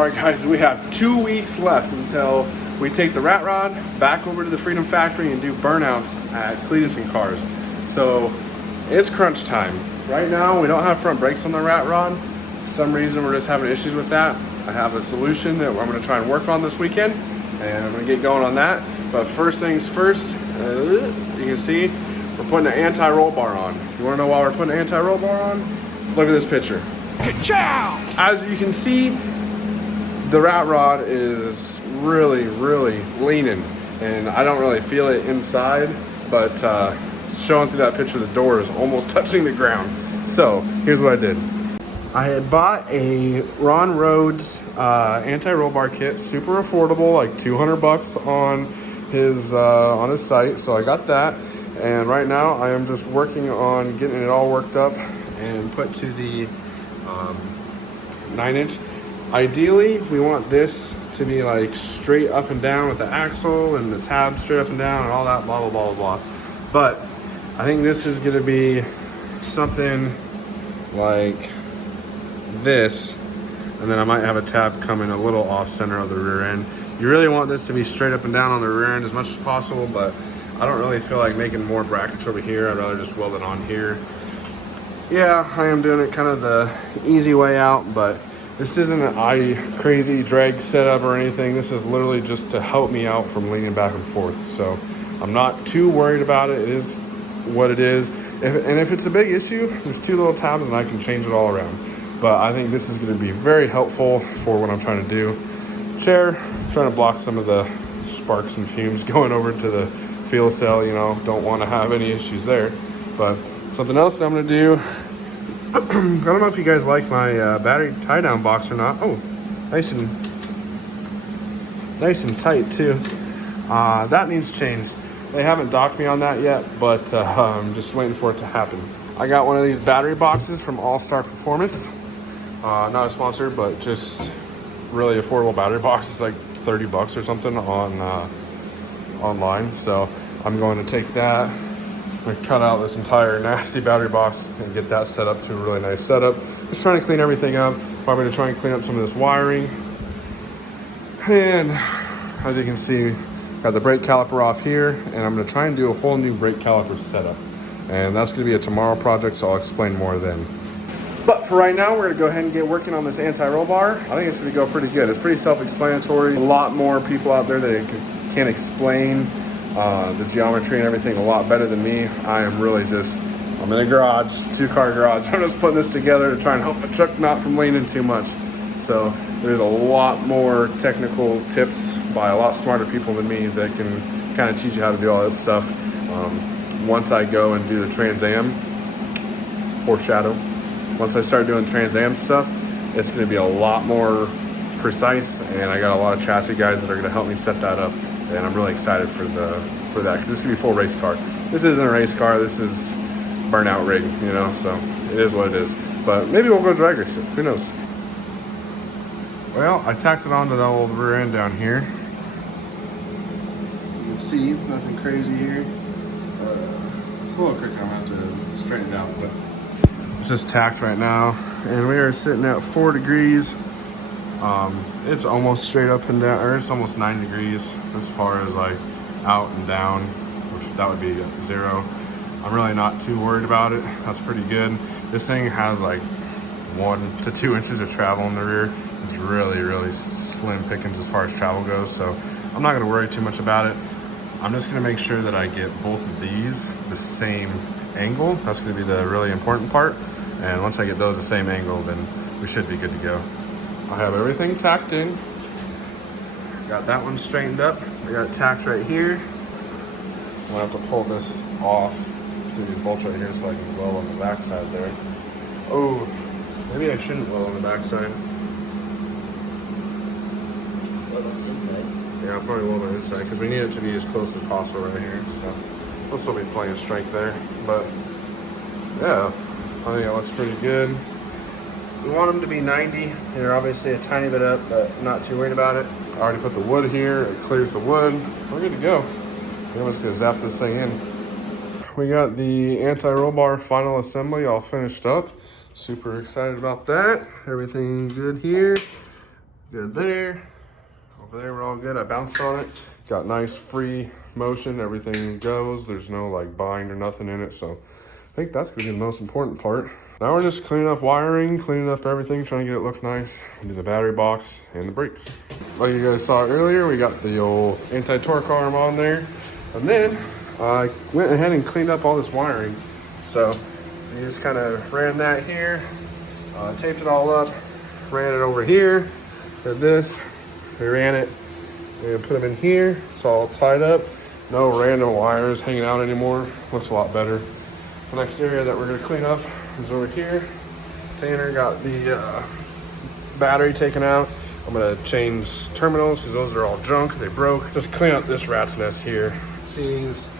All right, guys, we have 2 weeks left until we take the rat rod back over to the Freedom Factory and do burnouts at Cleetus and Cars. So it's crunch time. Right now, we don't have front brakes on the rat rod. For some reason, we're just having issues with that. I have a solution that I'm gonna try and work on this weekend, and I'm gonna get going on that. But first things first, you can see we're putting an anti-roll bar on. You wanna know why we're putting an anti-roll bar on? Look at this picture. Ka-chow! As you can see, the rat rod is really leaning, and I don't really feel it inside, but showing through that picture, the door is almost touching the ground. So here's what I did. I had bought a Ron Rhodes anti-roll bar kit, super affordable, like 200 bucks on his site. So I got that, and right now I am just working on getting it all worked up and put to the 9-inch. Ideally, we want this to be like straight up and down with the axle and the tab straight up and down and all that blah, blah, blah, blah, blah. But I think this is gonna be something like this. And then I might have a tab coming a little off center of the rear end. You really want this to be straight up and down on the rear end as much as possible, but I don't really feel like making more brackets over here. I'd rather just weld it on here. Yeah, I am doing it kind of the easy way out, but this isn't an crazy drag setup or anything. This is literally just to help me out from leaning back and forth. So I'm not too worried about it. It is what it is. If it's a big issue, there's 2 little tabs and I can change it all around. But I think this is gonna be very helpful for what I'm trying to do. Chair, trying to block some of the sparks and fumes going over to the fuel cell, you know, don't wanna have any issues there. But something else that I'm gonna do, I don't know if you guys like my battery tie down box or not. Oh, nice and tight too. That needs changed. They haven't docked me on that yet, but I'm just waiting for it to happen. I got one of these battery boxes from All Star Performance. Not a sponsor, but just really affordable battery box. It's like 30 bucks or something on online. So I'm going to take that. I'm gonna cut out this entire nasty battery box and get that set up to a really nice setup. Just trying to clean everything up. Probably gonna try and clean up some of this wiring. And as you can see, got the brake caliper off here, and I'm gonna try and do a whole new brake caliper setup. And that's gonna be a tomorrow project, so I'll explain more then. But for right now, we're gonna go ahead and get working on this anti-roll bar. I think it's gonna go pretty good. It's pretty self-explanatory. A lot more people out there that can explain the geometry and everything a lot better than me. I am really just, I'm in a garage, 2-car garage. I'm just putting this together to try and help my truck not from leaning too much. So there's a lot more technical tips by a lot smarter people than me that can kind of teach you how to do all that stuff. Once I go and do the Trans Am, foreshadow, once I start doing Trans Am stuff, it's gonna be a lot more precise, and I got a lot of chassis guys that are gonna help me set that up. And I'm really excited for that, because this could be a full race car. This isn't a race car, this is burnout rig, you know, so it is what it is. But maybe we'll go drag race it, who knows? Well, I tacked it onto the old rear end down here. You can see, nothing crazy here. It's a little crooked, I'm gonna have to straighten it out, but it's just tacked right now. And we are sitting at 4 degrees. It's almost straight up and down, or it's almost 9 degrees as far as like out and down, which that would be 0. I'm really not too worried about it. That's pretty good. This thing has like 1 to 2 inches of travel in the rear. It's really slim pickings as far as travel goes, so I'm not gonna worry too much about it. I'm just gonna make sure that I get both of these the same angle. That's gonna be the really important part. And once I get those the same angle, then we should be good to go. I have everything tacked in. Got that one straightened up. I got it tacked right here. I'm gonna have to pull this off through these bolts right here so I can weld on the backside there. Oh, maybe I shouldn't weld on the backside. Weld on the inside? Yeah, I'll probably weld on the inside because we need it to be as close as possible right here. So there'll still be plenty of strength there. But yeah, I think it looks pretty good. We want them to be 90. They're obviously a tiny bit up, but not too worried about it. I already put the wood here. It clears the wood. We're good to go. I'm just gonna zap this thing in. We got the anti-roll bar final assembly all finished up. Super excited about that. Everything good here. Good there. Over there, we're all good. I bounced on it. Got nice free motion. Everything goes. There's no like bind or nothing in it. So I think that's gonna be the most important part. Now we're just cleaning up wiring, cleaning up everything, trying to get it look nice. We do the battery box and the brakes. Like you guys saw earlier, we got the old anti-torque arm on there. And then I went ahead and cleaned up all this wiring. So we just kind of ran that here, taped it all up, ran it over here, did this. We ran it and put them in here. It's all tied up. No random wires hanging out anymore. Looks a lot better. The next area that we're gonna clean up is over here. Tanner got the battery taken out. I'm gonna change terminals because those are all junk. They broke. Just clean up this rat's nest here. Seams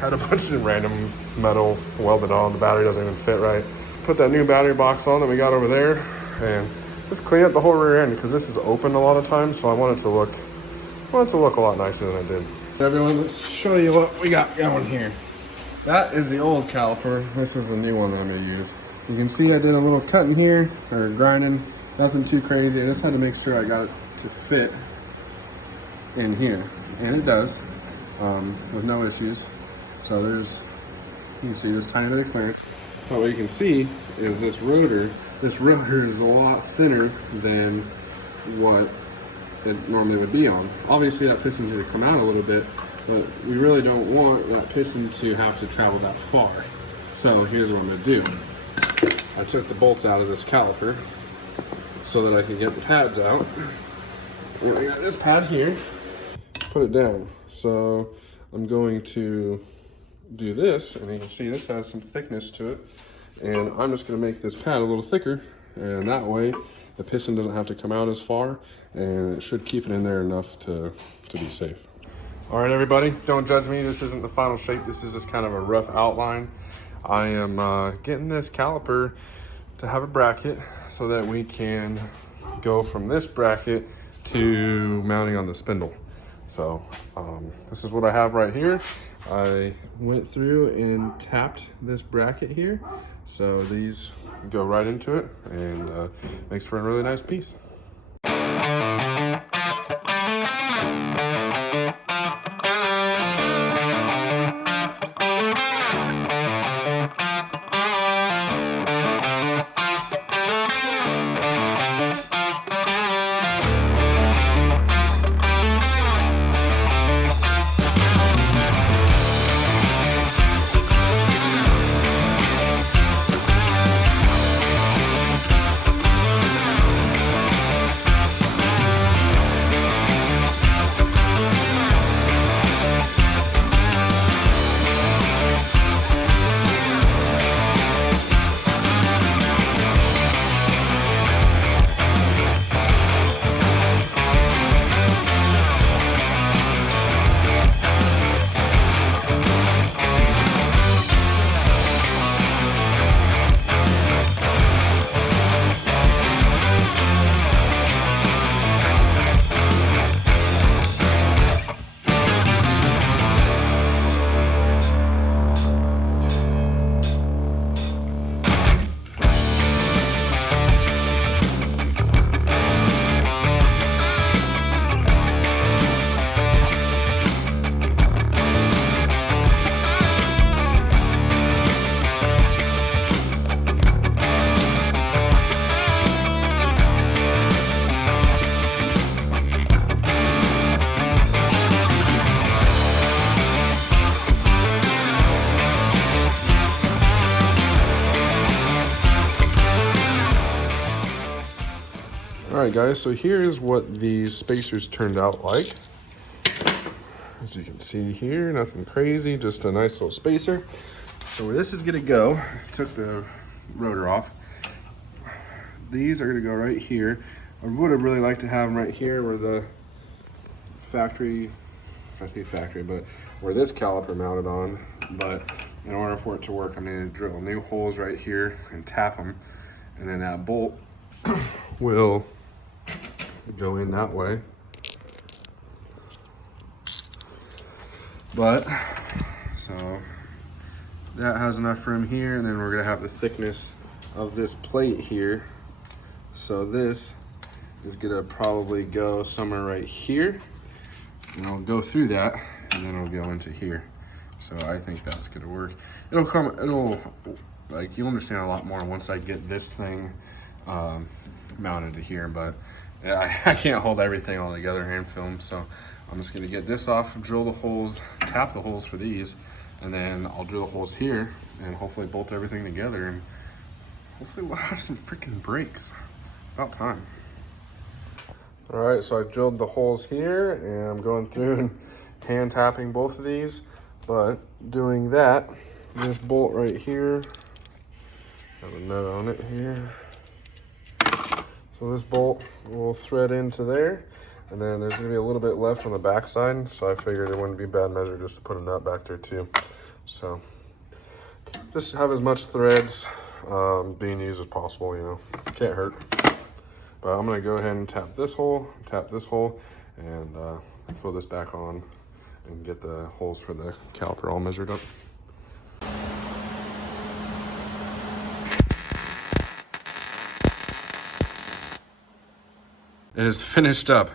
had a bunch of random metal welded on. The battery doesn't even fit right. Put that new battery box on that we got over there and just clean up the whole rear end because this is open a lot of times. So I want it to look a lot nicer than I did. Everyone, let's show you what we got going here. That is the old caliper. This is the new one that I'm gonna use. You can see I did a little cutting here, or grinding. Nothing too crazy. I just had to make sure I got it to fit in here. And it does, with no issues. So you can see this tiny bit of clearance. But what you can see is this rotor is a lot thinner than what it normally would be on. Obviously that piston's gonna come out a little bit, but we really don't want that piston to have to travel that far. So here's what I'm gonna do. I took the bolts out of this caliper so that I can get the pads out. And I got this pad here, put it down. So I'm going to do this, and you can see this has some thickness to it. And I'm just gonna make this pad a little thicker, and that way the piston doesn't have to come out as far, and it should keep it in there enough to be safe. All right, everybody, don't judge me. This isn't the final shape. This is just kind of a rough outline. I am getting this caliper to have a bracket so that we can go from this bracket to mounting on the spindle. So this is what I have right here. I went through and tapped this bracket here. So these go right into it and makes for a really nice piece. Alright guys, so here's what these spacers turned out like. As you can see here, nothing crazy, just a nice little spacer. So where this is gonna go, took the rotor off. These are gonna go right here. I would have really liked to have them right here where the factory, I say factory, but where this caliper mounted on. But in order for it to work, I'm gonna drill new holes right here and tap them. And then that bolt will go in that way. But so that has enough room here, and then we're gonna have the thickness of this plate here. So this is gonna probably go somewhere right here, and it'll go through that, and then it'll go into here. So I think that's gonna work. It'll like, you'll understand a lot more once I get this thing mounted to here, but yeah, I can't hold everything all together hand film, so I'm just gonna get this off, drill the holes, tap the holes for these, and then I'll drill the holes here and hopefully bolt everything together, and hopefully we'll have some freaking brakes. About time. All right, so I drilled the holes here, and I'm going through and hand tapping both of these, but doing that, this bolt right here, have a nut on it here. So this bolt will thread into there, and then there's gonna be a little bit left on the back side, so I figured it wouldn't be bad measure just to put a nut back there too. So just have as much threads being used as possible, you know, can't hurt. But I'm gonna go ahead and tap this hole, and throw this back on and get the holes for the caliper all measured up. It is finished up.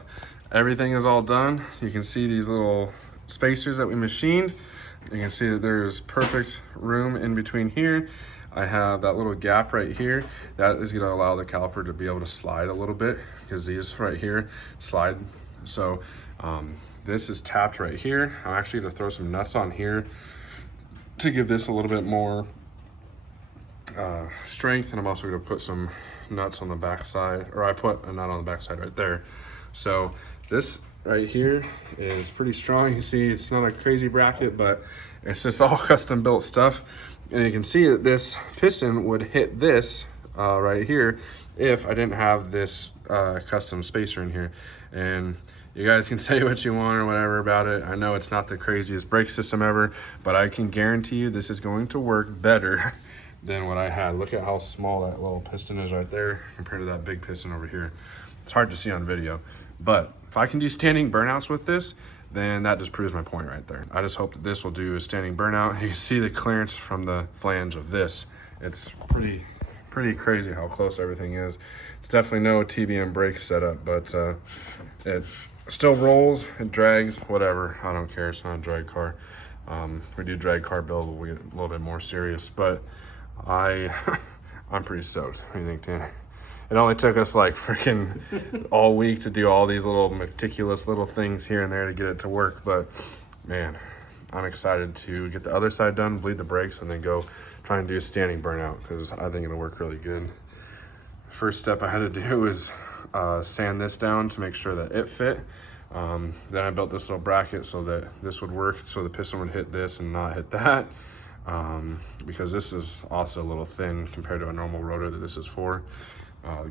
Everything is all done. You can see these little spacers that we machined. You can see that there's perfect room in between here. I have that little gap right here. That is gonna allow the caliper to be able to slide a little bit, because these right here slide. So this is tapped right here. I'm actually gonna throw some nuts on here to give this a little bit more strength, and I'm also gonna put some nuts on the back side, or I put a nut on the back side right there. So this right here is pretty strong. You can see it's not a crazy bracket, but it's just all custom built stuff. And you can see that this piston would hit this right here if I didn't have this custom spacer in here. And you guys can say what you want or whatever about it. I know it's not the craziest brake system ever, but I can guarantee you this is going to work better than what I had. Look at how small that little piston is right there compared to that big piston over here. It's hard to see on video, but if I can do standing burnouts with this, then that just proves my point right there. I just hope that this will do a standing burnout. You can see the clearance from the flange of this. It's pretty crazy how close everything is. It's definitely no TBM brake setup, but it still rolls, it drags, whatever. I don't care, it's not a drag car. We do drag car build, we'll get a little bit more serious, but I'm pretty stoked. What do you think, Tanner? It only took us like freaking all week to do all these little meticulous little things here and there to get it to work, but man, I'm excited to get the other side done, bleed the brakes, and then go try and do a standing burnout, because I think it'll work really good. First step I had to do was sand this down to make sure that it fit. Then I built this little bracket so that this would work, so the piston would hit this and not hit that. Because this is also a little thin compared to a normal rotor that this is for.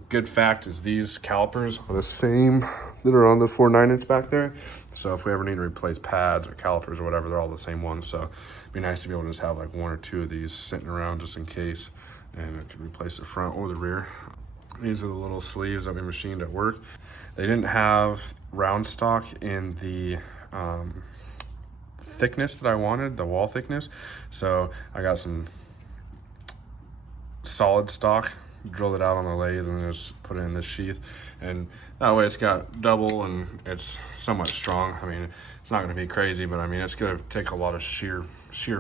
Good fact is these calipers are the same that are on the 4.9" back there. So if we ever need to replace pads or calipers or whatever, they're all the same ones. So it'd be nice to be able to just have like one or two of these sitting around just in case, and it could replace the front or the rear. These are the little sleeves that we machined at work. They didn't have round stock in the thickness that I wanted, the wall thickness. So I got some solid stock, drilled it out on the lathe, and then just put it in this sheath. And that way it's got double and it's somewhat strong. I mean, it's not gonna be crazy, but I mean, it's gonna take a lot of shear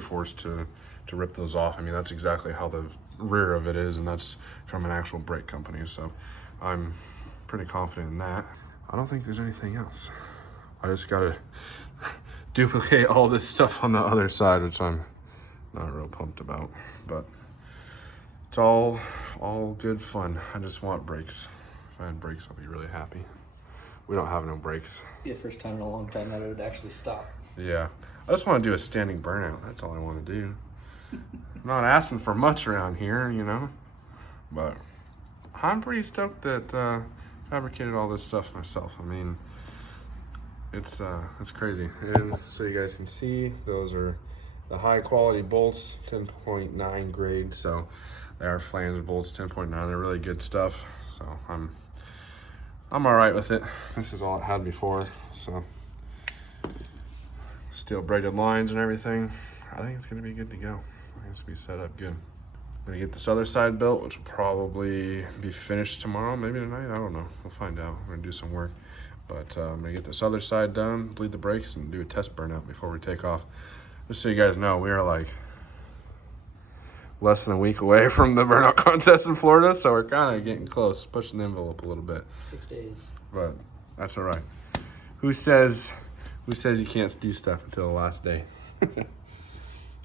force to rip those off. I mean, that's exactly how the rear of it is, and that's from an actual brake company. So I'm pretty confident in that. I don't think there's anything else. I just gotta duplicate all this stuff on the other side, which I'm not real pumped about, but it's all good fun. I just want brakes. If I had brakes, I'd be really happy. We don't have no brakes. Be the first time in a long time that it would actually stop. Yeah, I just want to do a standing burnout. That's all I want to do. I'm not asking for much around here, you know, but I'm pretty stoked that fabricated all this stuff myself. I mean, it's crazy. And so you guys can see, those are the high quality bolts, 10.9 grade. So they are flange bolts, 10.9. They're really good stuff. So I'm all right with it. This is all it had before. So steel braided lines and everything. I think it's gonna be good to go. I think it's gonna be set up good. gonna get this other side built, which will probably be finished tomorrow, maybe tonight, I don't know. We'll find out. We're gonna do some work. But I'm gonna get this other side done, bleed the brakes, and do a test burnout before we take off. Just so you guys know, we are like less than a week away from the burnout contest in Florida, so we're kind of getting close, pushing the envelope a little bit. 6 days. But that's all right. Who says you can't do stuff until the last day?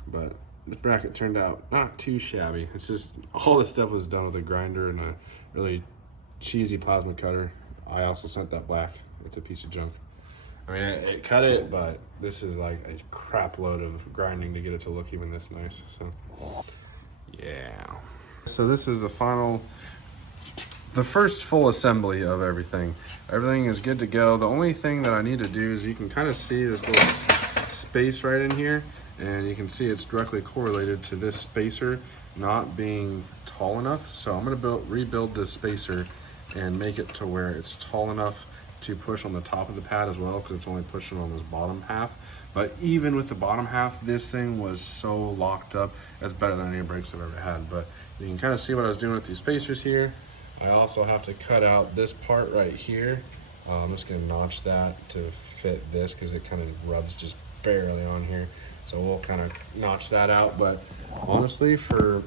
But the bracket turned out not too shabby. It's just all the stuff was done with a grinder and a really cheesy plasma cutter. I also sent that black. It's a piece of junk. I mean, it cut it, but this is like a crap load of grinding to get it to look even this nice. So, yeah. So this is the first full assembly of everything. Everything is good to go. The only thing that I need to do is you can kind of see this little space right in here, and you can see it's directly correlated to this spacer not being tall enough. So I'm gonna rebuild this spacer and make it to where it's tall enough to push on the top of the pad as well, because it's only pushing on this bottom half. But even with the bottom half, this thing was so locked up. That's better than any brakes I've ever had. But you can kind of see what I was doing with these spacers here. I also have to cut out this part right here. I'm just gonna notch that to fit this because it kind of rubs just barely on here. So we'll kind of notch that out. But honestly, for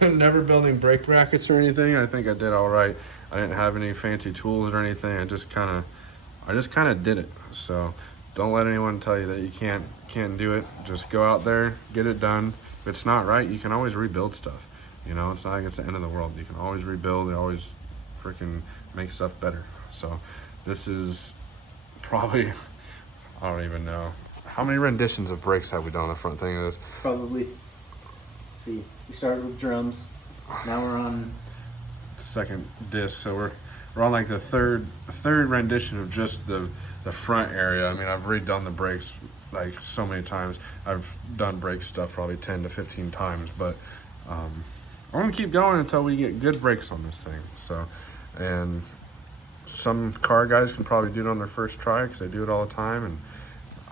never building brake brackets or anything, I think I did all right. I didn't have any fancy tools or anything. I just kind of did it. So don't let anyone tell you that you can't do it. Just go out there, get it done. If it's not right, you can always rebuild stuff. You know, it's not like it's the end of the world. You can always rebuild and always freaking make stuff better. So this is probably, I don't even know. How many renditions of brakes have we done on the front thing of this? Probably. See, we started with drums. Now we're on second disc, so we're on like the third rendition of just the front area. I mean, I've redone the brakes like so many times. I've done brake stuff probably 10 to 15 times, but I'm gonna keep going until we get good brakes on this thing. So, and some car guys can probably do it on their first try because I do it all the time. And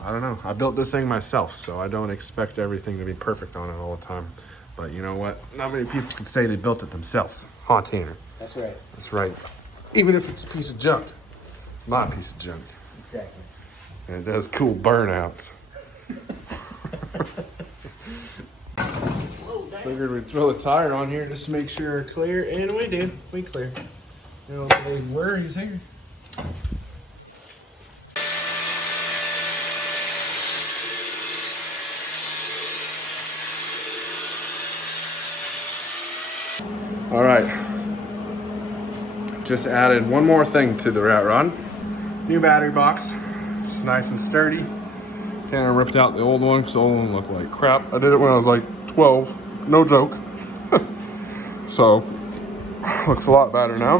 I don't know, I built this thing myself, so I don't expect everything to be perfect on it all the time. But you know what? Not many people can say they built it themselves. Huh, Tanner? That's right. That's right. Even if it's a piece of junk. Not a piece of junk. Exactly. And it does cool burnouts. Figured we'd throw the tire on here just to make sure we're clear, and we did. We clear. No big worries here. All right, just added one more thing to the rat rod. New battery box, it's nice and sturdy. Tanner ripped out the old one because the old one looked like crap. I did it when I was like 12, no joke. So, looks a lot better now.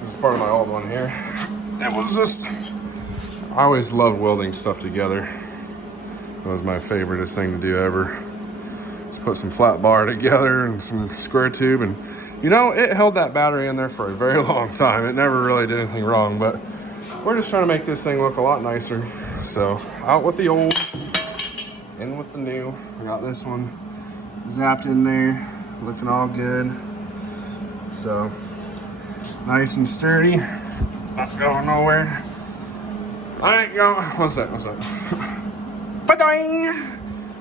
This is part of my old one here. It was just, I always loved welding stuff together. That was my favoriteest thing to do ever. Put some flat bar together and some square tube, and you know, it held that battery in there for a very long time. It never really did anything wrong, but we're just trying to make this thing look a lot nicer. So out with the old, in with the new. I got this one zapped in there, looking all good. So nice and sturdy, not going nowhere. I ain't going, what's that? Ba-doing!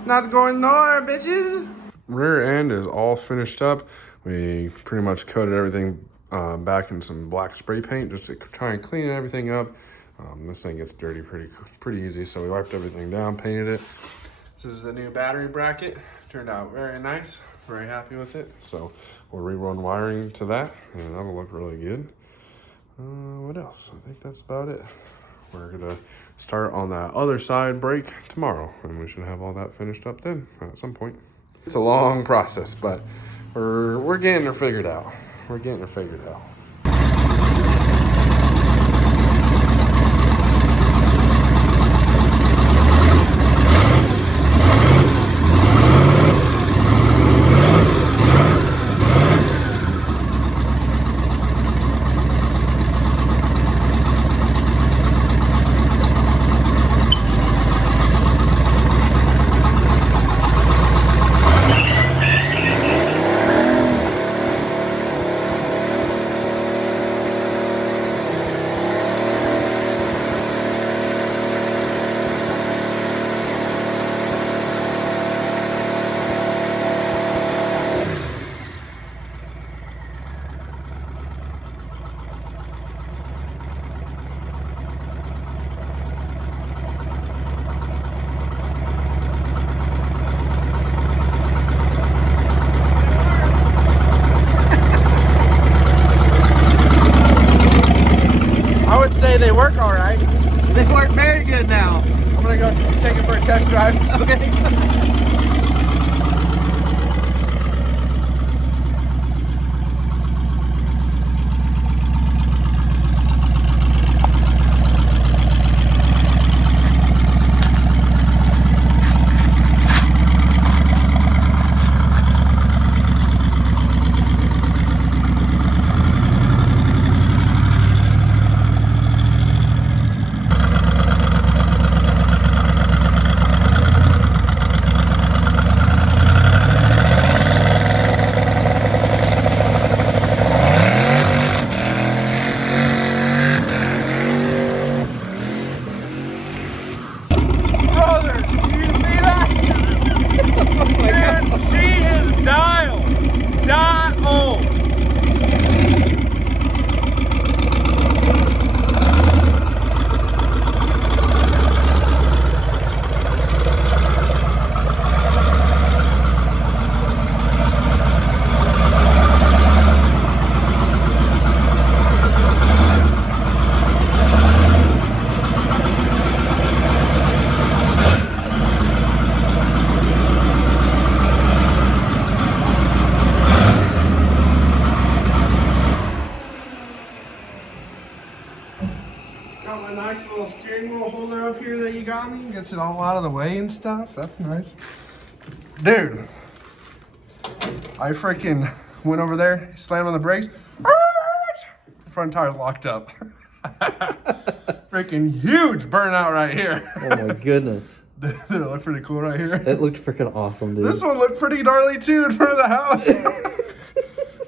Not going nowhere, bitches. Rear end is all finished up. We pretty much coated everything back in some black spray paint just to try and clean everything up. This thing gets dirty pretty easy, so we wiped everything down, painted it. This is the new battery bracket. Turned out very nice. Very happy with it. So we'll rerun wiring to that, and that'll look really good. What else? I think that's about it. We're gonna start on that other side brake tomorrow, and we should have all that finished up then at some point. It's a long process, but we're getting her figured out. We're getting her figured out. test drive. Okay. Brother, do you see that? Dude, she is dialed. Dialed. Got my nice little steering wheel holder up here that you got me. Gets it all out of the way and stuff. That's nice. Dude, I freaking went over there, slammed on the brakes. Front tire's locked up. Freaking huge burnout right here. Oh my goodness. Did it look pretty cool right here? It looked freaking awesome, dude. This one looked pretty gnarly too in front of the house.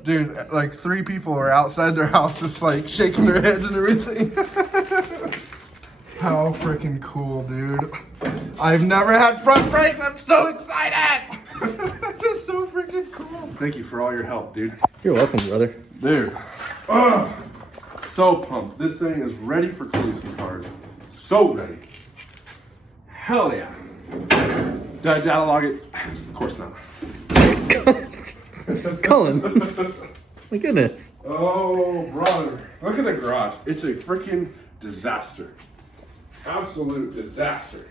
Dude, like 3 people are outside their house just like shaking their heads and everything. How freaking cool, dude. I've never had front brakes. I'm so excited. This is so freaking cool. Thank you for all your help, dude. You're welcome, brother. Dude. Ugh. So pumped. This thing is ready for cruising cars. So ready. Hell yeah. Did I data log it? Of course not. Colin. My goodness. Oh, brother. Look at the garage. It's a freaking disaster. Absolute disaster.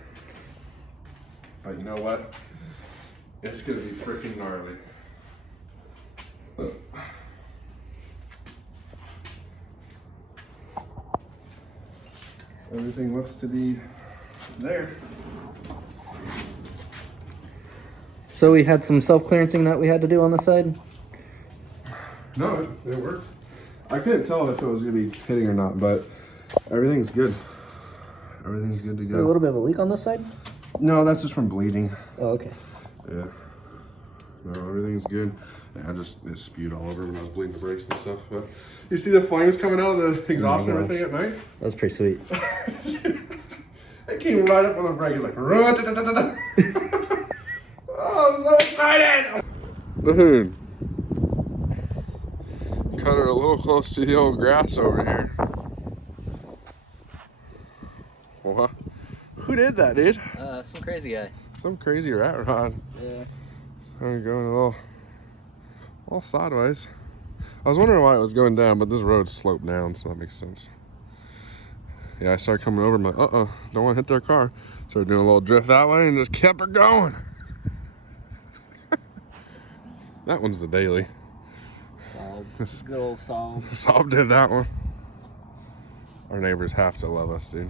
But you know what? It's going to be freaking gnarly. Everything looks to be there. So we had some self-clearancing that we had to do on the side? No, it worked. I couldn't tell if it was going to be hitting or not, but everything's good. Everything's good to Is there a go. little bit of a leak on this side? No, that's just from bleeding. Oh, okay. Yeah. No, everything's good. Yeah, it spewed all over when I was bleeding the brakes and stuff. But you see the flames coming out of the exhaust and everything at night? That was pretty sweet. It came right up on the brake. It's like, oh, I'm so excited! Dude. Cut her a little close to the old grass over here. What? Who did that, dude? Some crazy guy. Some crazy rat rod. Yeah. I'm going a little sideways. I was wondering why it was going down, but this road sloped down, so that makes sense. Yeah, I started coming over. I'm like, don't want to hit their car. Started doing a little drift that way and just kept her going. That one's the daily. Solid. Good old solid. Saab did that one. Our neighbors have to love us, dude.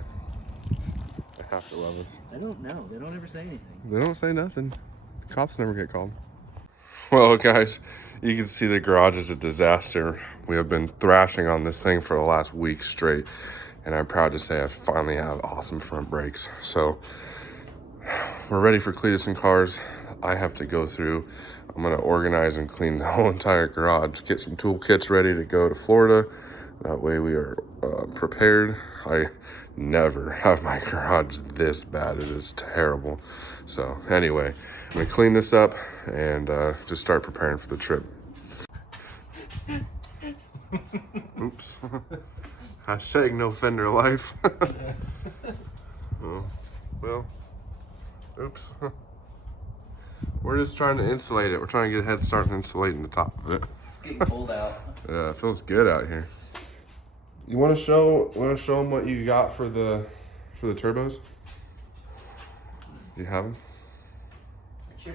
They have to love us. I don't know. They don't ever say anything. They don't say nothing. Cops never get called. Well, guys, you can see the garage is a disaster. We have been thrashing on this thing for the last week straight, and I'm proud to say I finally have awesome front brakes. So we're ready for Cleetus and Cars. I have to go through. I'm gonna organize and clean the whole entire garage, get some toolkits ready to go to Florida. That way we are prepared. I never have my garage this bad. It is terrible. So anyway, I'm gonna clean this up and just start preparing for the trip. Oops. Hashtag no fender life. Oh, well, oops. We're just trying to insulate it. We're trying to get a head start on insulating the top of it. It's getting cold out. Yeah, it feels good out here. You want to show them what you got for the turbos? You have them? Sure.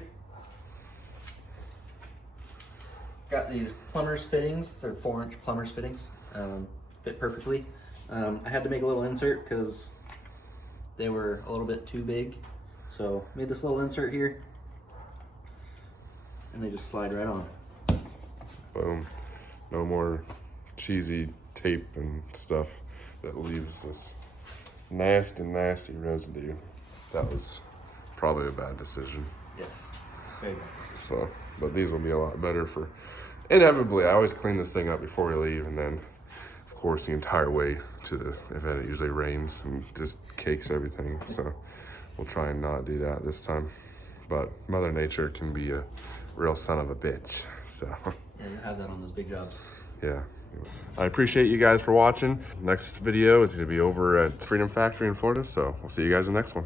Got these plumber's fittings. They're 4-inch plumber's fittings. Fit perfectly. I had to make a little insert because they were a little bit too big. So made this little insert here. And they just slide right on. Boom. No more cheesy tape and stuff that leaves this nasty, nasty residue. That was probably a bad decision. Yes. Very bad decision. So, but these will be a lot better for, inevitably, I always clean this thing up before we leave, and then, of course, the entire way to the event, it usually rains and just cakes everything. So we'll try and not do that this time. But Mother Nature can be a real son of a bitch, so. Yeah, you have that on those big jobs. Yeah. I appreciate you guys for watching. Next video is going to be over at Freedom Factory in Florida, so we'll see you guys in the next one.